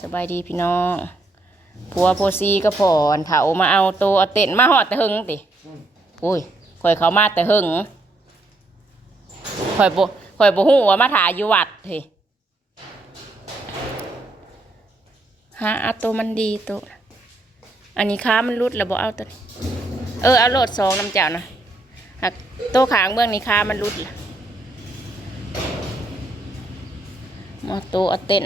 สบายดีพี่น้องผัวโพซีก็พอนเถามาเอาตัวเอาเต็นมาหอดแต่หึงติอุ้ยข่อยเขามาแต่หึงข่อยบ่ข่อยบ่ฮู้ว่ามาถ่ายอยู่วัดเฮ้ยหาเอาตัวมันดีตัวอันนี้ค้ามันรุดแล้วบ่เอาตัวนี้เออเอาโหลดสองน้ำเจ้านะหักโตัวขางเบื้องนี้ค้ามันรุดละมาตัวเอาเต็น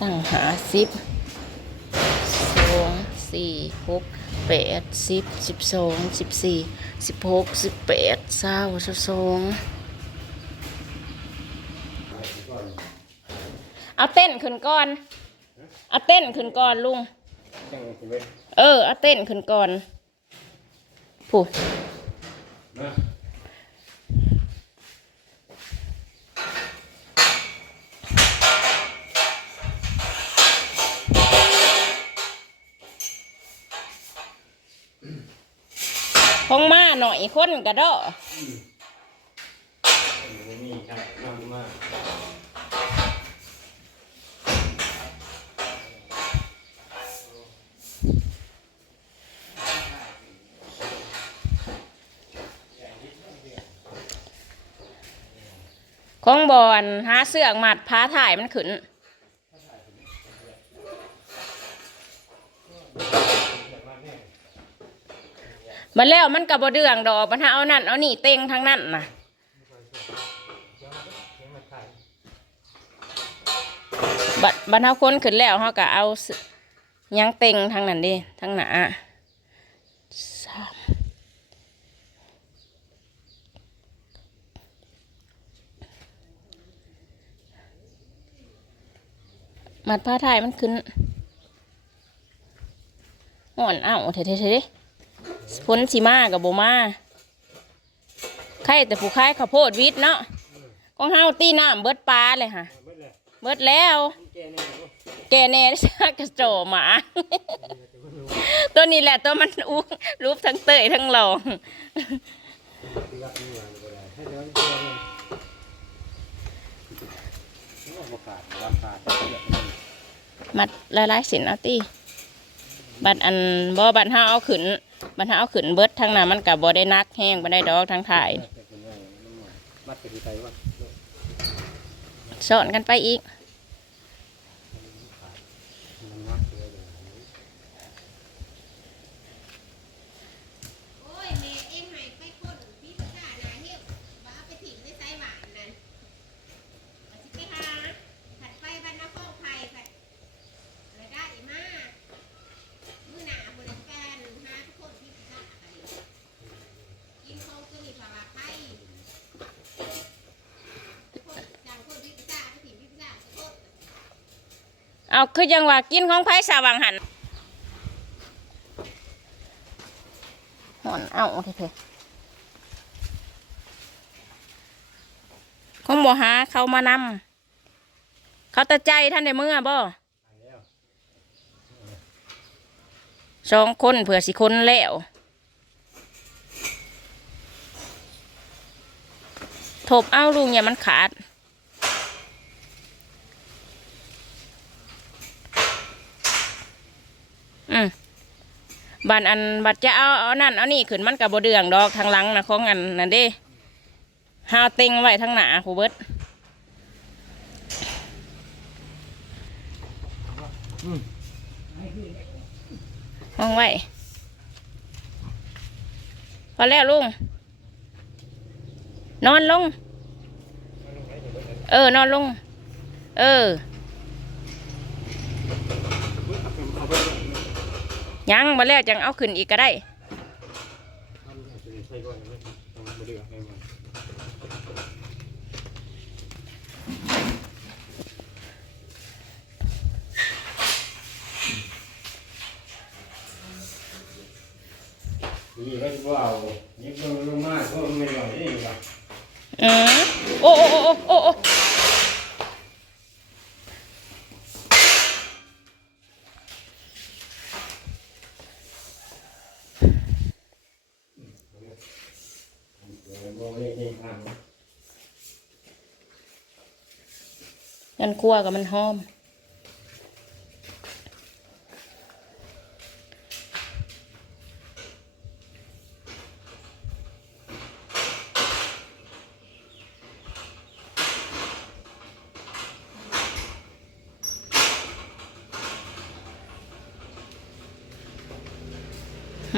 ตั้งหาสิบสองสี่หกแปดสิบสิบสองสิบสี่สิบหกสิบแปดเศร้าสิบสองเอาเต้นขึ้นก่อน เอาเต้นขึ้นก่อนลุง เออ เอาเต้นขึ้นก่อนผู้ คงมาหน่อยคนกระโดอนี่ครับนำมาคงบอลหาเสือหมัดพาถ่ายมันขึ้น มาแล้วมันกับบเดืองดอกมันหาเอานั่นเอานี่เต็งทั้งนั้นนะบัดบัดเฮาคนขึ้นแล้วเฮาก็เอายังเต็งทั้งนั้นดิทั้งหนาสามมัดผ้าถ่ายมันขึ้นอ่อนอ้าเท่ๆๆเด้ พ้นสีมากับโบมาไข่แต่ผู้ค่ข้าวโพดวิทเนาะก็ห้าวตีน้ำเบิดปลาเลยค่ะ เบิดเลยเบิดแล้ว แกแน่ชักระโจหมา ตัวนี้แหละตัวมันอู้รูปทั้งเตยทั้งหลงมัดรายอะนี่มัดละลายสินเอาตีบัดอันบ่บัดห้าเอาขึ้น บัดห้าเอาขึ้นเบิดทั้งหน้ามันกับบ่ได้นักแห้งบ่ได้ดอกทั้งถ่ายแต่เป็นไงน้ำมันมัดไปที่ไตว่าสอนกันไปอีก มันมัดเลยเดี๋ยว โอ้ยแม่เอ็มให้ไปคนพี่ประกาศนาเหี้ยวว่าเอาไปถิ่มในไซหวานนั่นว่าสิไปหาผัดไปบ้านนครไทยผัดแล้วได้อีมามื้อหนาบริการหาทุกคนพี่ประกาศอะไรกินของตัวนี้ภาวะไทยคนจังคนพี่ประกาศไปถิ่มพี่ประกาศทุกคน เอาคือยังว่ากินของไผ่สาวังหันหอนเอาเถอะคงบ่หาเขามานำเขาแตะใจท่านในเมื่อบ่ตายแล้วสองคนเผื่อสิคนแล้วทบเอาลุงอย่ามันขาด บันอันบัดจะเอาเอานั่นเอานี่ขึ้นมันกับบเดืองดอกทางหลังนะของอันนั่นเด้ห้าวเต็งไว้ทางหนาคูเบิดอืมห้องไว้พอแล้วลุง นอนลง เออ นอนลง เออ เอาไปเลย ยังมาแล้วจังเอาขึ้นอีกก็ได้มันอาจจะใช้ก่อนนะต้องบ่เดือดให้มันนี่ก็ว่าเอายิบลงลงมาก็ไม่ไหวนี่ครับอืมโอ้โอ้โอ้โอ้โอ้ เดี๋ยวมองเลขนี่ข้าง ยันคั่วกับมันหอม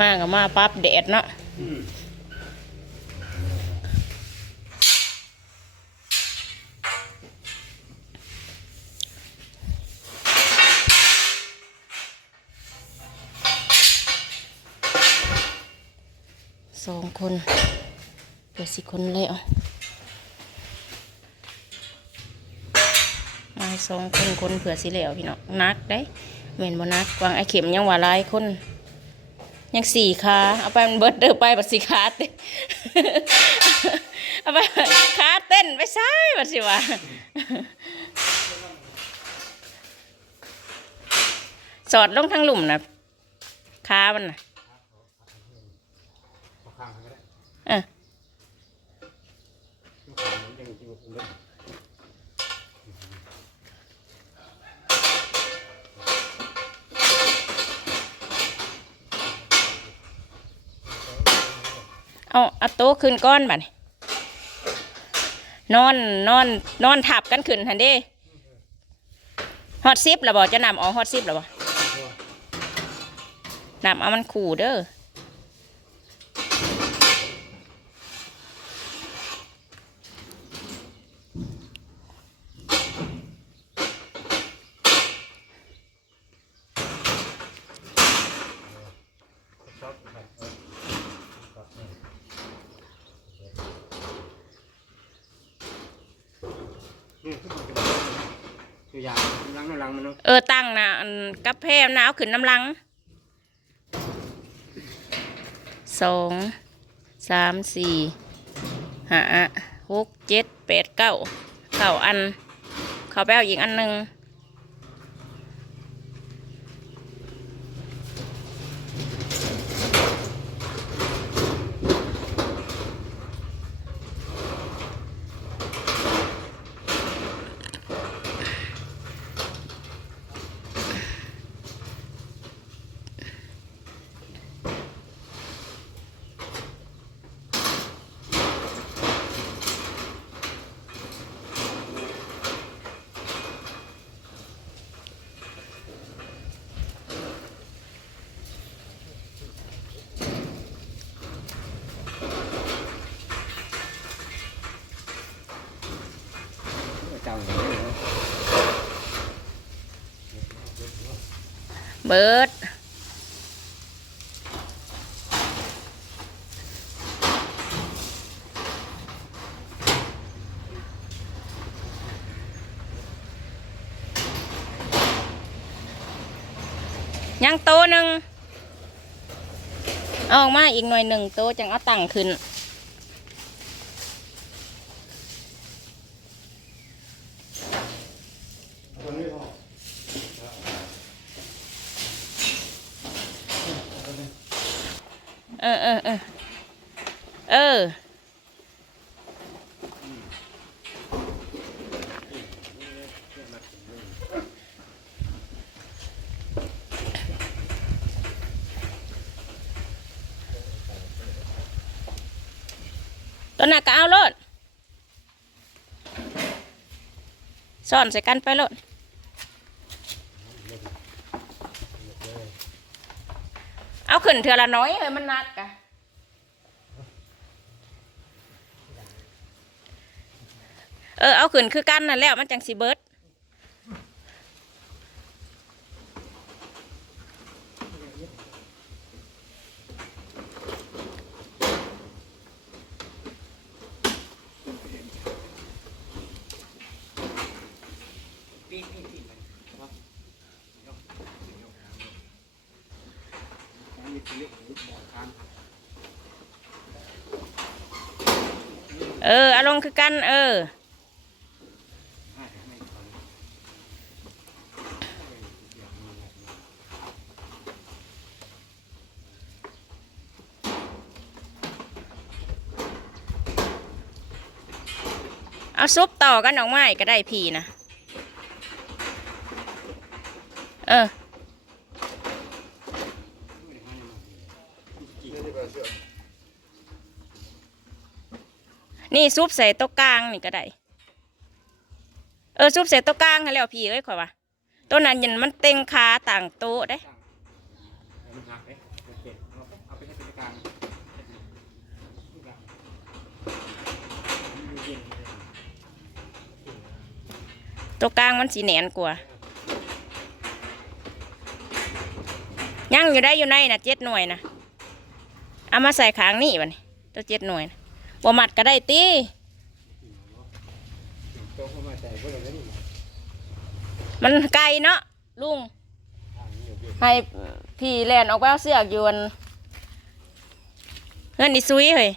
มากับมาปั๊บแดดเนาะ สองคนเดี๋ยวสิคนแล้วมาสองคนคนเผื่อสิแล้วพี่น้องนักได้เม่นบนักวางไอเข็มยังว่าลายคน ยังสี่ขาเอาไปมันเบิดเด้อไปบัดสิขาเต้นเอาไปขาเต้นไปซ้ายบัดสิว่าสอดลงทั้งหลุมนะขามันนะ เอาข้างให้ก็ได้ เออลูกค้ามันยังอยู่ตรงนั้นเอาเอาโต๊ะขึ้นก้อนบัดนี้นอนนอนนอนทับกันขึ้นทันเด้ฮอตซิปแล้วบอจะนำเอาฮอตซิปแล้วบอนำเอามันขู่เด้อ ชอบไปเออชอบเนี่ยนี่ขึ้นมาเป็นตัว อย่างล้างน้ำล้างมันเนาะเออตั้งนะอันกับแพมนะเอาขึ้นน้ำลังสองสามสี่ห้าหกเจ็ดแปดเก้าเก้าอัน เขาไปเอาอีกอันหนึ่ง เบิดยังโตหนึ่งเอาออกมาอีกหน่อยหนึ่งโตจังเอาตั้งขึ้น คนนี้พอ เออเออเออเออตอนหนักก็เอาโลดซ่อนใส่กันไปโลด เอาขึ้นเทือละน้อยเลยมันหนักอะเออเอาขึ้นคือกันนั่นแหล้วมันจังสีเบิด ปีปีปีเนาะมีตัว เล็กหรืออางเออเอาลงคือกัน เออ เอาซุปต่อกันออกมาอีกก็ได้พีนะ เออ กี่ นี่ซุปใส่โต๊ะกลางนี่ก็ได้ เออซุปใส่โต๊ะกลางให้แล้วพี่เอ้ยขอยว่าตัวนั้นยันมันเต็งขาต่างโต๊ะได้มันหักเอ๊ะโต๊ะกลางมันสีแหนนกว่ายังอยู่ได้อยู่ในนะเจ็ดหน่วยนะ เอามาใส่ขางนี่บัดนตัวเจ็ดหน่วยนะบ่มัดก็ได้ตีมันไกลเนาะลุง ให้พี่แลนออกไปเอาเสื้อกยวนเพื่อนอีซุยเฮ้ย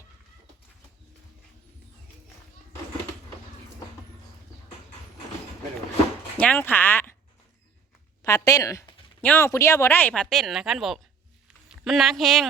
ย่างผาผาเต้นย่อผู้เดียวบ่ได้ผาเต้นนะคันบอกมันนักแห้ง